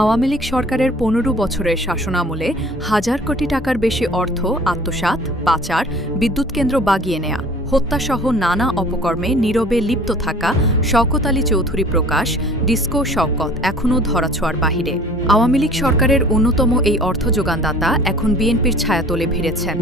আওয়ামী লীগ সরকারের ১৫ বছরের শাসনামলে হাজার কোটি টাকার বেশি অর্থ আত্মসাৎ, পাচার, বিদ্যুৎ কেন্দ্র বাগিয়ে নেয়া, হত্যাসহ নানা অপকর্মে নীরবে লিপ্ত থাকা শওকত আলী চৌধুরী প্রকাশ, ডিস্কো শওকত এখনও ধরাছোঁয়ার বাহিরে। আওয়ামী লীগ সরকারের অন্যতম এই অর্থ যোগানদাতা এখন বিএনপির ছায়াতলে ভিড়েছেন।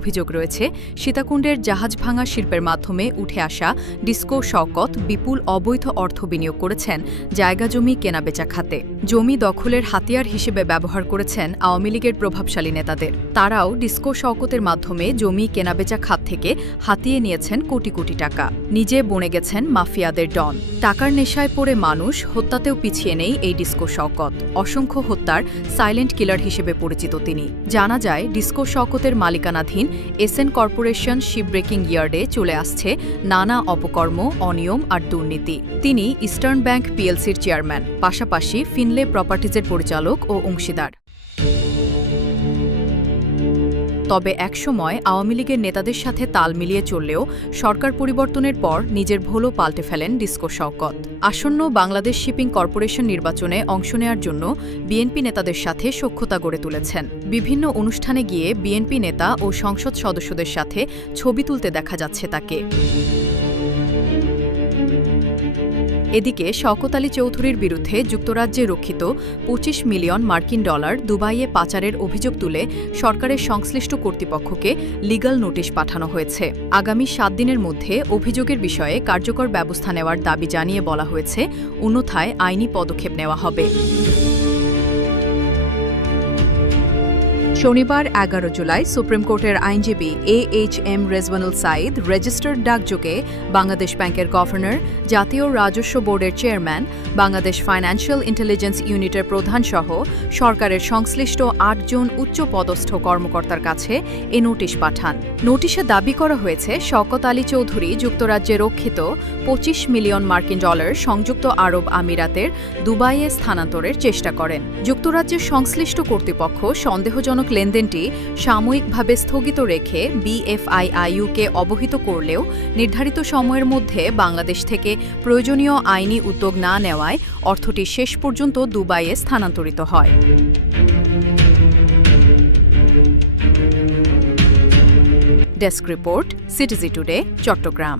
অভিযোগ রয়েছে, সীতাকুণ্ডের জাহাজ ভাঙা শিল্পের মাধ্যমে উঠে আসা ডিস্কো শওকত বিপুল অবৈধ অর্থ বিনিয়োগ করেছেন জায়গাজমি কেনাবেচা খাতে। জমি দখলের হাতিয়ার হিসেবে ব্যবহার করেছেন আওয়ামী লীগের প্রভাবশালী নেতাদের। তারাও ডিস্কো শওকতের মাধ্যমে জমি কেনাবেচা খাত থেকে হাতিয়ে নিয়েছেন কোটি কোটি টাকা। নিজে বনে গেছেন মাফিয়াদের ডন। টাকার নেশায় পড়ে মানুষ হত্যাতেও পিছিয়ে নেই এই ডিস্কো শওকত। অসংখ্য হত্যার সাইলেন্ট কিলার হিসেবে পরিচিত তিনি। জানা যায়, ডিস্কো শওকতের মালিকানাধীন এসএন কর্পোরেশন শিপব্রেকিং ইয়ার্ডে চলে আসছে নানা অপকর্ম, অনিয়ম আর দুর্নীতি। তিনি ইস্টার্ন ব্যাংক পিএলসির চেয়ারম্যান, পাশাপাশি ফিনলে প্রপার্টিজের পরিচালক ও অংশীদার। তবে একসময় আওয়ামী লীগের নেতাদের সাথে তাল মিলিয়ে চললেও সরকার পরিবর্তনের পর নিজের ভোলও পাল্টে ফেলেন ডিস্কো শওকত। আসন্ন বাংলাদেশ শিপিং কর্পোরেশন নির্বাচনে অংশ নেয়ার জন্য বিএনপি নেতাদের সাথে সখ্যতা গড়ে তুলেছেন। বিভিন্ন অনুষ্ঠানে গিয়ে বিএনপি নেতা ও সংসদ সদস্যদের সাথে ছবি তুলতে দেখা যাচ্ছে তাকে। এদিকে শওকত আলী চৌধুরীর বিরুদ্ধে যুক্তরাজ্যে রক্ষিত ২৫ মিলিয়ন মার্কিন ডলার দুবাইয়ে পাচারের অভিযোগ তুলে সরকারের সংশ্লিষ্ট কর্তৃপক্ষকে লিগ্যাল নোটিশ পাঠানো হয়েছে। আগামী ৭ দিনের মধ্যে অভিযোগের বিষয়ে কার্যকর ব্যবস্থা নেওয়ার দাবি জানিয়ে বলা হয়েছে, অন্যথায় আইনি পদক্ষেপ নেওয়া হবে। শনিবার ১১ জুলাই সুপ্রিম কোর্টের আইনজীবী AHM রেজওয়ানুল সাঈদ রেজিস্টার্ড ডাকযোগে বাংলাদেশ ব্যাংকের গভর্নর, জাতীয় রাজস্ব বোর্ডের চেয়ারম্যান, বাংলাদেশ ফাইন্যান্সিয়াল ইন্টেলিজেন্স ইউনিটের প্রধানসহ সরকারের সংশ্লিষ্ট ৮ জন উচ্চপদস্থ কর্মকর্তার কাছে এ নোটিশ পাঠান। নোটিশে দাবি করা হয়েছে, শওকত আলী চৌধুরী যুক্তরাজ্যে রক্ষিত ২৫ মিলিয়ন মার্কিন ডলার সংযুক্ত আরব আমিরাতের দুবাইয়ে স্থানান্তরের চেষ্টা করেন। যুক্তরাজ্যের সংশ্লিষ্ট কর্তৃপক্ষ সন্দেহজনক লেনদেনটি সাময়িকভাবে স্থগিত রেখে বিএফআইআইইউকে অবহিত করলেও নির্ধারিত সময়ের মধ্যে বাংলাদেশ থেকে প্রয়োজনীয় আইনি উদ্যোগ না নেওয়ায় অর্থটি শেষ পর্যন্ত দুবাইয়ে স্থানান্তরিত হয়। Desk report, C T G today, Chittagong.